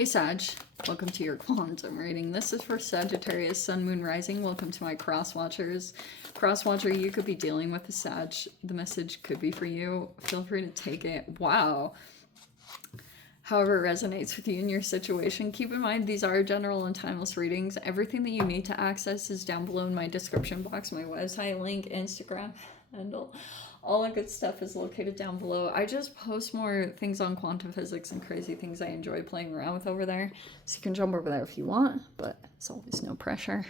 Hey Sag, welcome to your quantum reading. This is for Sagittarius, Sun, Moon, Rising. Welcome to my cross watchers. Cross watcher, you could be dealing with a Sag. The message could be for you. Feel free to take it. Wow. However it resonates with you in your situation. Keep in mind, these are general and timeless readings. Everything that you need to access is down below in my description box. My website link, Instagram handle, all that good stuff is located down below. I just post more things on quantum physics and crazy things I enjoy playing around with over there. So you can jump over there if you want, but it's always no pressure.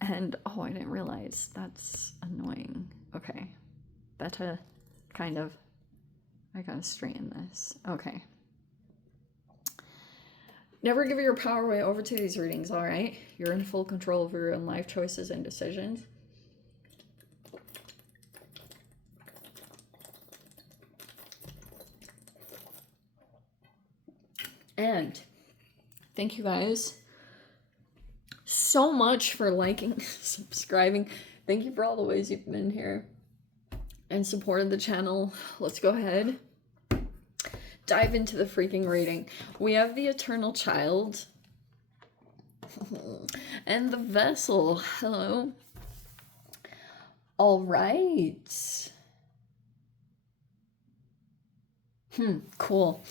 And, oh, I didn't realize that's annoying. Okay. Better kind of, I gotta straighten this. Okay. Never give your power away over to these readings, alright? You're in full control of your own life choices and decisions. And thank you guys so much for liking, subscribing. Thank you for all the ways you've been here and supported the channel. Let's go ahead. Dive into the freaking reading. We have the Eternal Child and the Vessel. Hello. All right. Cool.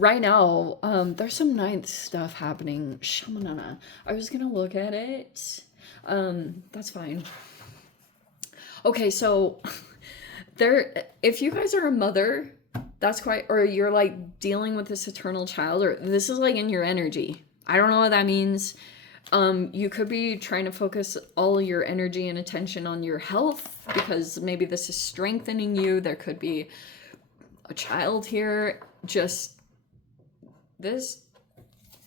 Right now, there's some ninth stuff happening. Shoman. I was gonna look at it. That's fine. Okay, so if you guys are a mother, that's quite, or you're like dealing with this eternal child, or this is like in your energy. I don't know what that means. You could be trying to focus all your energy and attention on your health because maybe this is strengthening you. There could be a child here. Just this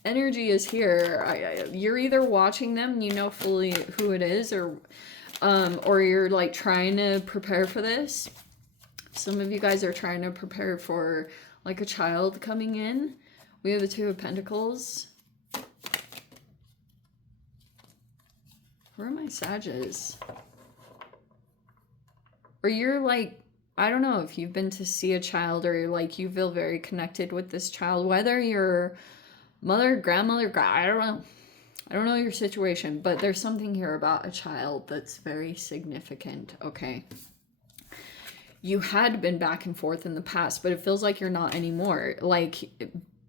energy is here. You're either watching them, you know fully who it is, or you're like trying to prepare for this. Some of you guys are trying to prepare for like a child coming in. We have the Two of Pentacles. Where are my Sages? Or you're like, I don't know if you've been to see a child or like you feel very connected with this child, whether you're mother, grandmother, I don't know. I don't know your situation, but there's something here about a child that's very significant. Okay. You had been back and forth in the past, but it feels like you're not anymore. Like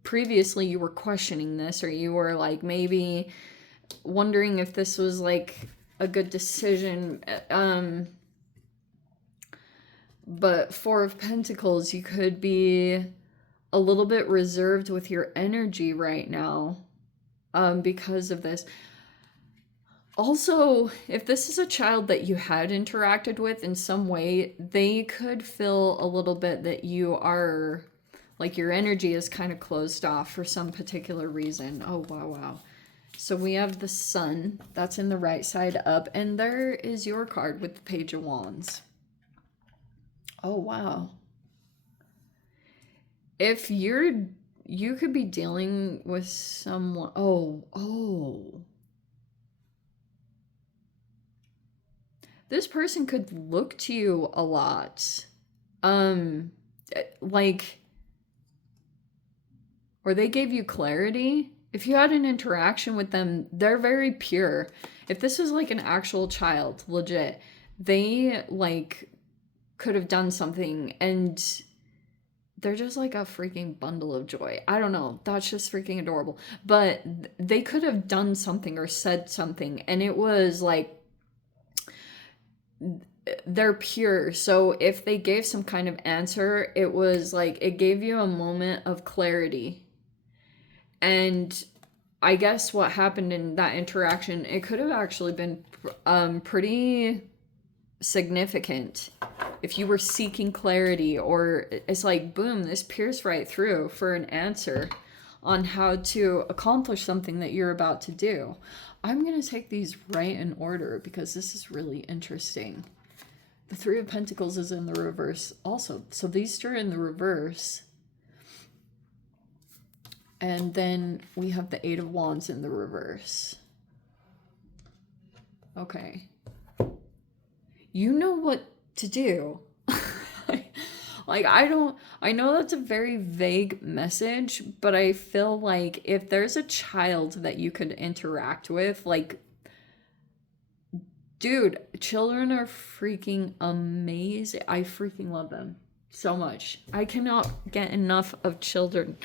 previously you were questioning this, or you were like maybe wondering if this was like a good decision. But Four of Pentacles, you could be a little bit reserved with your energy right now because of this. Also, if this is a child that you had interacted with in some way, they could feel a little bit that you are, like your energy is kind of closed off for some particular reason. Oh, wow. So we have the Sun, that's in the right side up, and there is your card with the Page of Wands. Oh, wow. If you could be dealing with someone, oh. This person could look to you a lot. Like, or they gave you clarity. If you had an interaction with them, they're very pure. If this is like an actual child, legit, they like could have done something and they're just like a freaking bundle of joy. I don't know. That's just freaking adorable. But they could have done something or said something and it was like they're pure. So if they gave some kind of answer, it was like it gave you a moment of clarity. And I guess what happened in that interaction, it could have actually been pretty significant if you were seeking clarity, or it's like boom, this pierced right through for an answer on how to accomplish something that you're about to do. I'm gonna take these right in order because this is really interesting. The Three of Pentacles is in the reverse also, so these two are in the reverse, and then we have the Eight of Wands in the reverse. Okay, you know what to do. Like, I know that's a very vague message, but I feel like if there's a child that you could interact with, like, dude, children are freaking amazing. I freaking love them so much. I cannot get enough of children.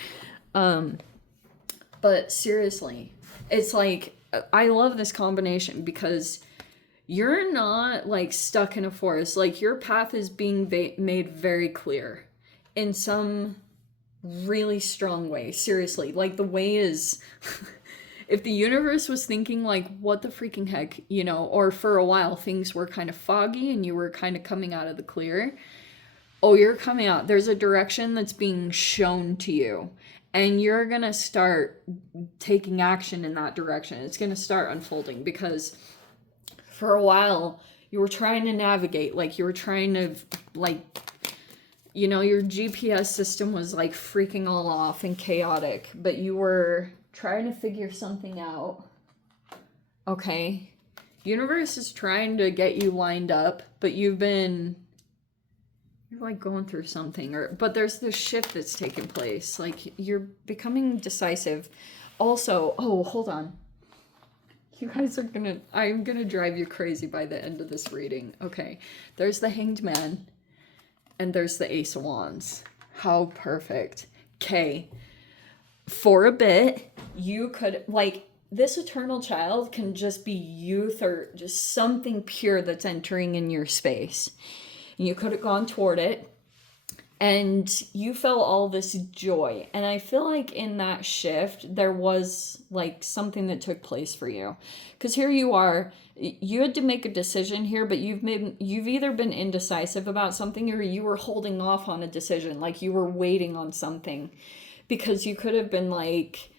But seriously, it's like, I love this combination because you're not like stuck in a forest. Like, your path is being made very clear in some really strong way. Seriously, like, the way is if the universe was thinking like, what the freaking heck, you know, or for a while things were kind of foggy and you were kind of coming out of the clear. Oh, you're coming out. There's a direction that's being shown to you. And you're going to start taking action in that direction. It's going to start unfolding because for a while you were trying to navigate, like you were trying to, like, you know, your GPS system was like freaking all off and chaotic, but you were trying to figure something out. Okay. Universe is trying to get you lined up, but you're like going through something, but there's this shift that's taken place. Like, you're becoming decisive. Also, oh, hold on. You guys I'm gonna drive you crazy by the end of this reading. Okay. There's the Hanged Man and there's the Ace of Wands. How perfect. Okay. For a bit, you could, like, this eternal child can just be youth or just something pure that's entering in your space. You could have gone toward it and you felt all this joy. And I feel like in that shift, there was like something that took place for you. Because here you are, you had to make a decision here, but you've either been indecisive about something or you were holding off on a decision. Like, you were waiting on something because you could have been like,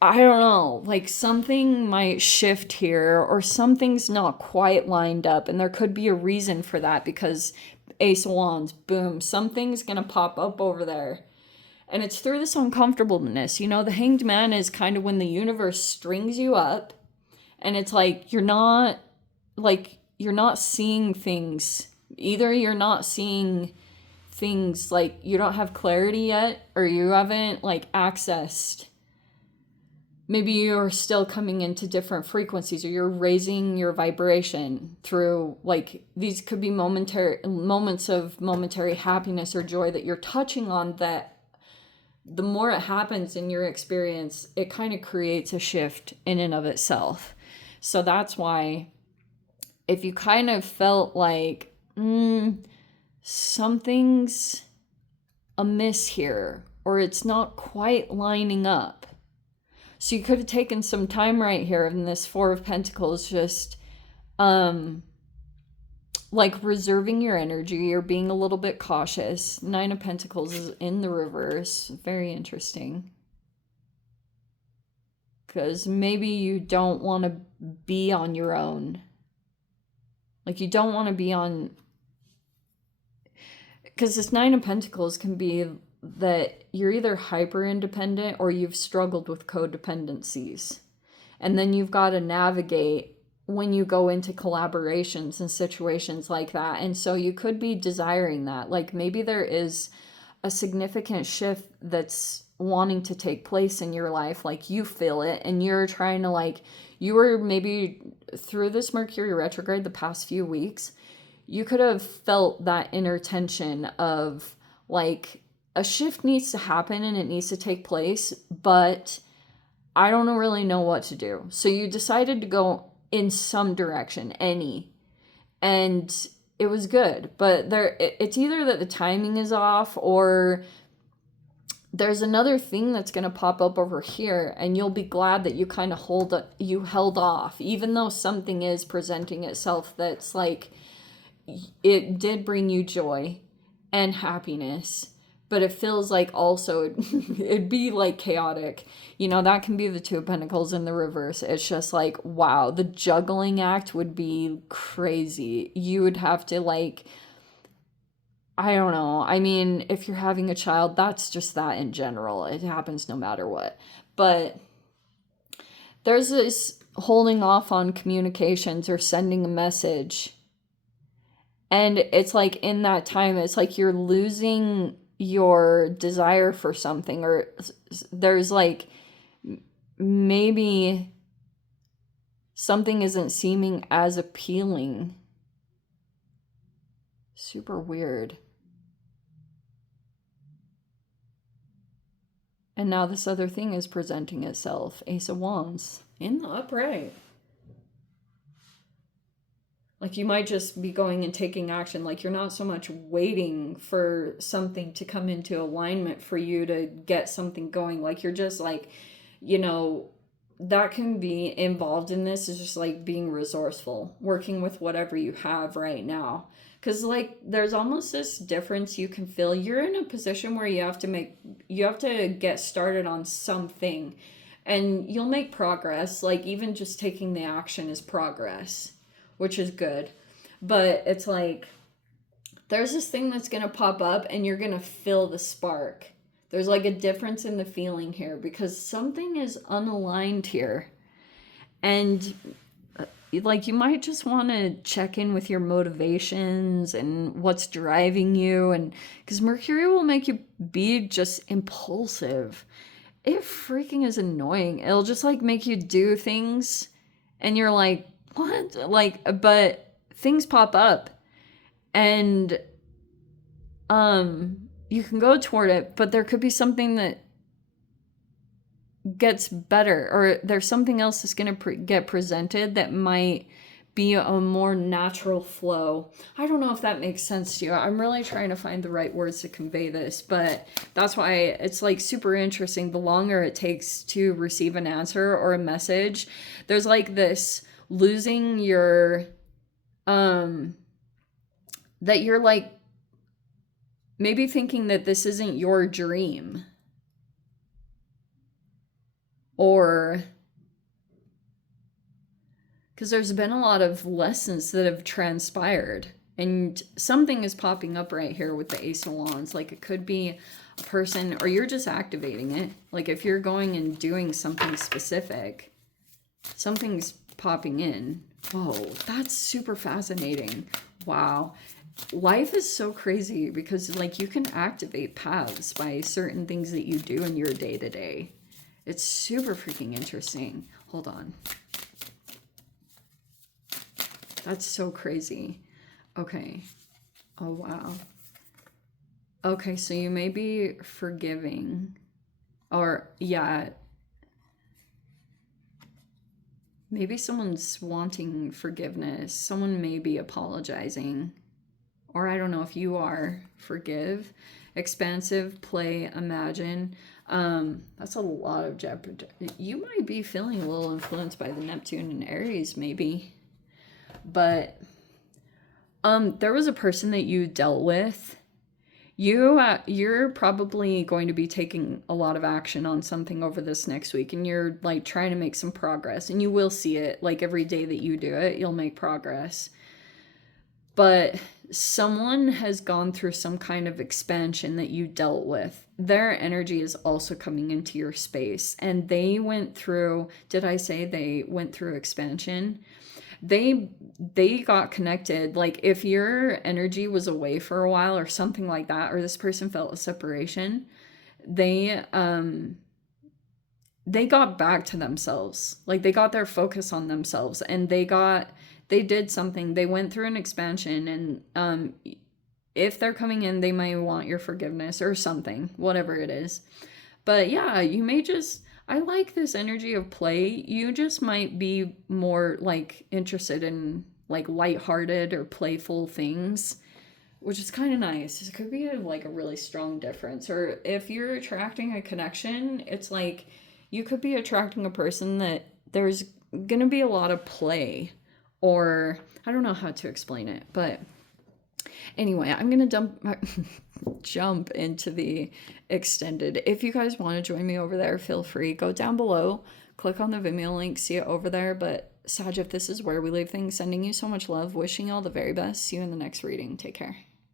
I don't know, like something might shift here or something's not quite lined up, and there could be a reason for that because Ace of Wands, boom, something's gonna pop up over there. And it's through this uncomfortableness. You know, the Hanged Man is kind of when the universe strings you up and it's like you're not seeing things. Either you're not seeing things, like you don't have clarity yet, or you haven't like accessed. Maybe you're still coming into different frequencies, or you're raising your vibration through, like, these could be moments of momentary happiness or joy that you're touching on, that the more it happens in your experience, it kind of creates a shift in and of itself. So that's why if you kind of felt like, something's amiss here, or it's not quite lining up. So you could have taken some time right here in this Four of Pentacles, just like reserving your energy or being a little bit cautious. Nine of Pentacles is in the reverse. Very interesting. Because maybe you don't want to be on your own. Like, you don't want to be on... Because this Nine of Pentacles can be that you're either hyper independent or you've struggled with codependencies. And then you've got to navigate when you go into collaborations and situations like that. And so you could be desiring that. Like, maybe there is a significant shift that's wanting to take place in your life. Like, you feel it and you're trying to, like, you were maybe through this Mercury retrograde the past few weeks, you could have felt that inner tension of like, a shift needs to happen and it needs to take place, but I don't really know what to do. So you decided to go in some direction, and it was good. But it's either that the timing is off, or there's another thing that's going to pop up over here, and you'll be glad that you kind of held off, even though something is presenting itself that's like, it did bring you joy and happiness. But it feels like also it'd be like chaotic. You know, that can be the Two of Pentacles in the reverse. It's just like, wow, the juggling act would be crazy. You would have to, like, I don't know. I mean, if you're having a child, that's just that in general. It happens no matter what. But there's this holding off on communications or sending a message. And it's like in that time, it's like you're losing your desire for something, or there's like maybe something isn't seeming as appealing. Super weird. And now this other thing is presenting itself. Ace of Wands in the upright. Like you might just be going and taking action. Like you're not so much waiting for something to come into alignment for you to get something going. Like you're just like, you know, that can be involved in this is just like being resourceful, working with whatever you have right now. Because like there's almost this difference you can feel. You're in a position where you have to get started on something, and you'll make progress. Like even just taking the action is progress, which is good. But it's like there's this thing that's going to pop up and you're going to feel the spark. There's like a difference in the feeling here because something is unaligned here. And like you might just want to check in with your motivations and what's driving you, and because Mercury will make you be just impulsive. It freaking is annoying. It'll just like make you do things and you're like, what? Like, but things pop up and you can go toward it, but there could be something that gets better, or there's something else that's going to get presented that might be a more natural flow. I don't know if that makes sense to you. I'm really trying to find the right words to convey this, but that's why it's like super interesting. The longer it takes to receive an answer or a message, there's like this losing your that you're like maybe thinking that this isn't your dream, or because there's been a lot of lessons that have transpired and something is popping up right here with the Ace of Wands. Like it could be a person, or you're just activating it. Like if you're going and doing something specific, something's popping in. Whoa, that's super fascinating. Wow. Life is so crazy because like you can activate paths by certain things that you do in your day-to-day. It's super freaking interesting. Hold on. That's so crazy. Okay. Oh, wow. Okay, so you may be forgiving. Or, yeah. Maybe someone's wanting forgiveness. Someone may be apologizing. Or I don't know if you are. Forgive. Expansive, play, imagine. That's a lot of jeopardy. You might be feeling a little influenced by the Neptune and Aries, maybe. But there was a person that you dealt with. You're probably going to be taking a lot of action on something over this next week, and you're like trying to make some progress, and you will see it. Like every day that you do it, you'll make progress. But someone has gone through some kind of expansion that you dealt with. Their energy is also coming into your space, and they went through, did I say they went through expansion? They got connected. Like if your energy was away for a while or something like that, or this person felt a separation, they got back to themselves. Like they got their focus on themselves, and they did something. They went through an expansion, and if they're coming in, they might want your forgiveness or something, whatever it is. But yeah, you may just, I like this energy of play. You just might be more like interested in like lighthearted or playful things, which is kind of nice. It could be like a really strong difference. Or if you're attracting a connection, it's like you could be attracting a person that there's gonna be a lot of play, or I don't know how to explain it, but anyway, I'm gonna jump into the extended. If you guys want to join me over there, feel free. Go down below, click on the Vimeo link, see it over there. But Sag, if this is where we leave things, sending you so much love, wishing you all the very best. See you in the next reading. Take care.